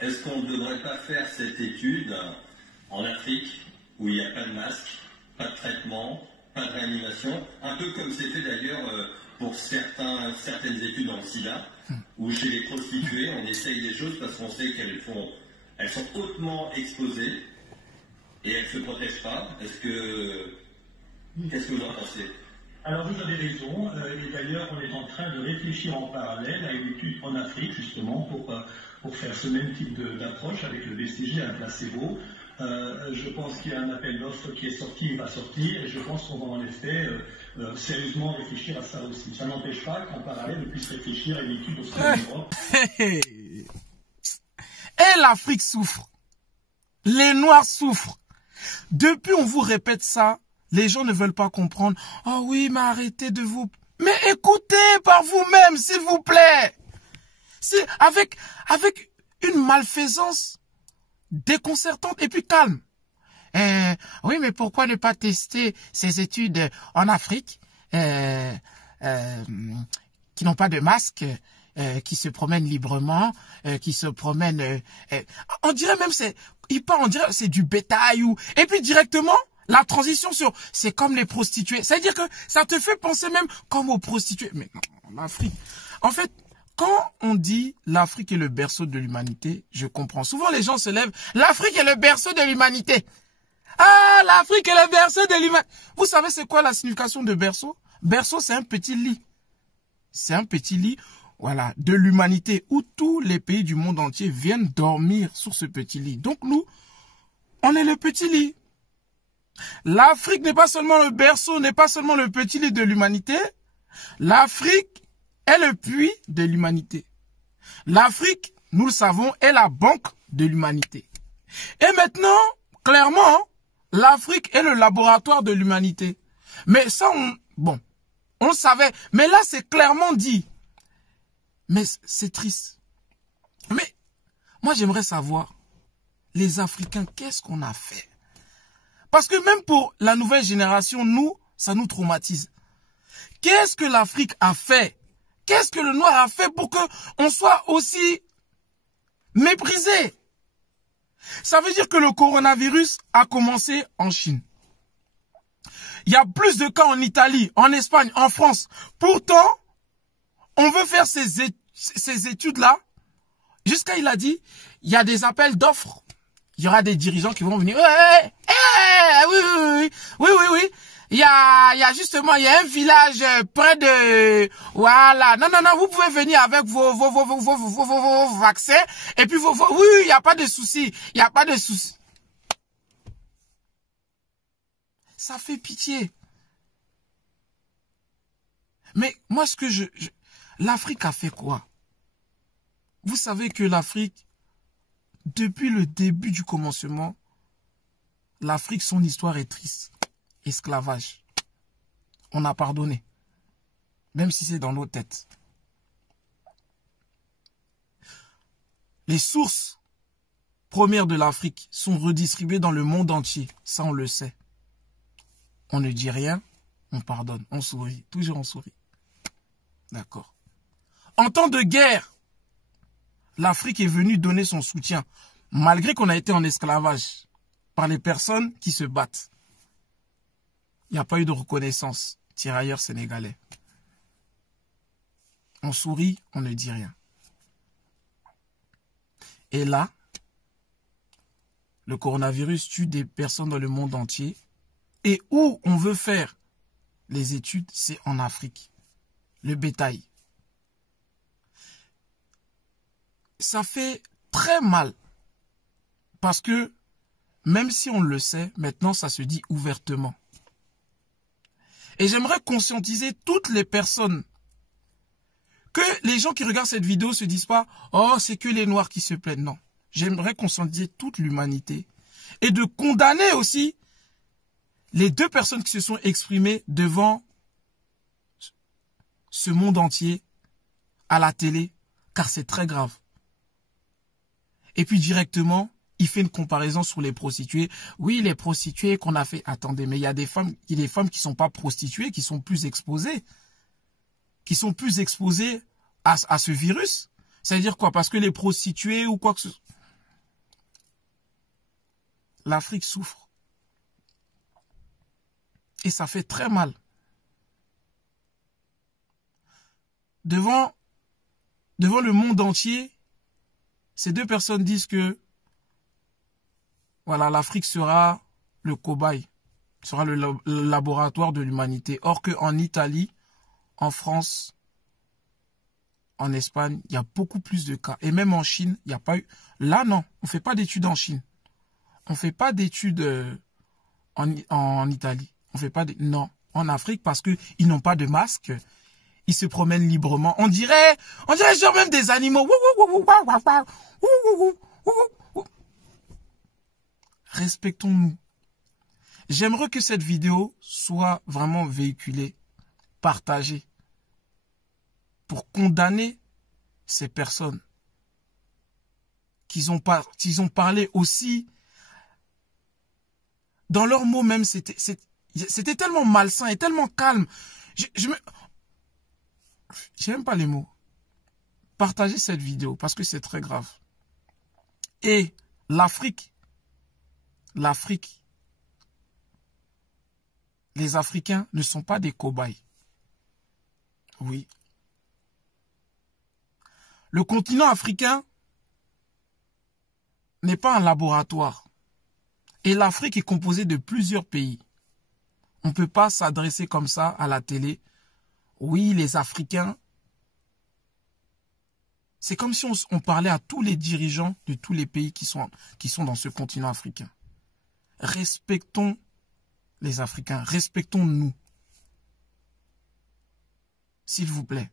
est-ce qu'on ne devrait pas faire cette étude en Afrique, où il n'y a pas de masque, pas de traitement, pas de réanimation, un peu comme c'est fait d'ailleurs pour certaines études en sida, où chez les prostituées, on essaye des choses parce qu'on sait qu'elles sont hautement exposées et elles ne se protègent pas. Qu'est-ce que vous en pensez? Alors vous avez raison, et d'ailleurs on est en train de réfléchir en parallèle à une étude en Afrique justement pour faire ce même type d'approche avec le BCG, un placebo. Je pense qu'il y a un appel d'offres qui est sorti et va sortir, et je pense qu'on va en effet sérieusement réfléchir à ça aussi. Ça n'empêche pas qu'en parallèle on puisse réfléchir à une étude au sein de l'Europe. Et l'Afrique souffre. Les Noirs souffrent. Depuis on vous répète ça, les gens ne veulent pas comprendre. Oh oui, mais arrêtez de vous... Mais écoutez par vous-même, s'il vous plaît. C'est avec une malfaisance déconcertante et puis calme. Oui, mais pourquoi ne pas tester ces études en Afrique qui n'ont pas de masque, qui se promènent librement, qui se promènent... on dirait même c'est du bétail ou... Et puis directement... La transition sur, c'est comme les prostituées. C'est-à-dire que ça te fait penser même comme aux prostituées. Mais non, l'Afrique. En fait, quand on dit l'Afrique est le berceau de l'humanité, je comprends. Souvent, les gens se lèvent, l'Afrique est le berceau de l'humanité. Ah, l'Afrique est le berceau de l'humanité. Vous savez c'est quoi la signification de berceau? Berceau, c'est un petit lit. C'est un petit lit, voilà, de l'humanité où tous les pays du monde entier viennent dormir sur ce petit lit. Donc nous, on est le petit lit. L'Afrique n'est pas seulement le berceau, n'est pas seulement le petit lit de l'humanité. L'Afrique est le puits de l'humanité. L'Afrique, nous le savons, est la banque de l'humanité. Et maintenant, clairement, l'Afrique est le laboratoire de l'humanité. Mais ça, on le savait. Mais là, c'est clairement dit. Mais c'est triste. Mais moi, j'aimerais savoir, les Africains, qu'est-ce qu'on a fait? Parce que même pour la nouvelle génération, nous, ça nous traumatise. Qu'est-ce que l'Afrique a fait? Qu'est-ce que le Noir a fait pour qu'on soit aussi méprisé? Ça veut dire que le coronavirus a commencé en Chine. Il y a plus de cas en Italie, en Espagne, en France. Pourtant, on veut faire ces études-là. Jusqu'à, il a dit, il y a des appels d'offres. Il y aura des dirigeants qui vont venir. Oui. Il y a justement, il y a un village près de, voilà. Non, vous pouvez venir avec vos vaccins. Et puis oui, il n'y a pas de souci. Il n'y a pas de souci. Ça fait pitié. Mais moi, l'Afrique a fait quoi? Vous savez que l'Afrique, depuis le début du commencement, l'Afrique, son histoire est triste. Esclavage. On a pardonné. Même si c'est dans nos têtes. Les sources premières de l'Afrique sont redistribuées dans le monde entier. Ça, on le sait. On ne dit rien, on pardonne, on sourit. Toujours on sourit. D'accord. En temps de guerre, l'Afrique est venue donner son soutien, malgré qu'on a été en esclavage, par les personnes qui se battent. Il n'y a pas eu de reconnaissance, tirailleurs sénégalais. On sourit, on ne dit rien. Et là, le coronavirus tue des personnes dans le monde entier. Et où on veut faire les études, c'est en Afrique. Le bétail. Ça fait très mal. Parce que, même si on le sait, maintenant ça se dit ouvertement. Et j'aimerais conscientiser toutes les personnes. Que les gens qui regardent cette vidéo se disent pas « Oh, c'est que les Noirs qui se plaignent ». Non. J'aimerais conscientiser toute l'humanité. Et de condamner aussi les deux personnes qui se sont exprimées devant ce monde entier, à la télé, car c'est très grave. Et puis directement, il fait une comparaison sur les prostituées. Oui, les prostituées qu'on a fait... Attendez, mais il y a des femmes qui ne sont pas prostituées, qui sont plus exposées. Qui sont plus exposées à ce virus. Ça veut dire quoi? Parce que les prostituées ou quoi que ce soit... l'Afrique souffre. Et ça fait très mal. Devant le monde entier, ces deux personnes disent que voilà, l'Afrique sera le cobaye, sera le laboratoire de l'humanité. Or qu'en Italie, en France, en Espagne, il y a beaucoup plus de cas. Et même en Chine, il n'y a pas eu... Là, non, on ne fait pas d'études en Chine. On ne fait pas d'études en Italie. On fait pas de... Non, en Afrique, parce qu'ils n'ont pas de masque. Ils se promènent librement. On dirait genre même des animaux. Respectons-nous. J'aimerais que cette vidéo soit vraiment véhiculée, partagée, pour condamner ces personnes qui ont parlé aussi. Dans leurs mots même, c'était tellement malsain et tellement calme. J'aime pas les mots. Partagez cette vidéo parce que c'est très grave. Et l'Afrique, les Africains ne sont pas des cobayes. Oui. Le continent africain n'est pas un laboratoire. Et l'Afrique est composée de plusieurs pays. On ne peut pas s'adresser comme ça à la télé. Oui, les Africains. C'est comme si on parlait à tous les dirigeants de tous les pays qui sont dans ce continent africain. Respectons les Africains. Respectons-nous. S'il vous plaît.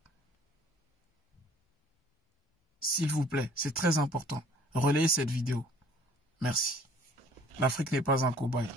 S'il vous plaît, c'est très important. Relayez cette vidéo. Merci. L'Afrique n'est pas un cobaye.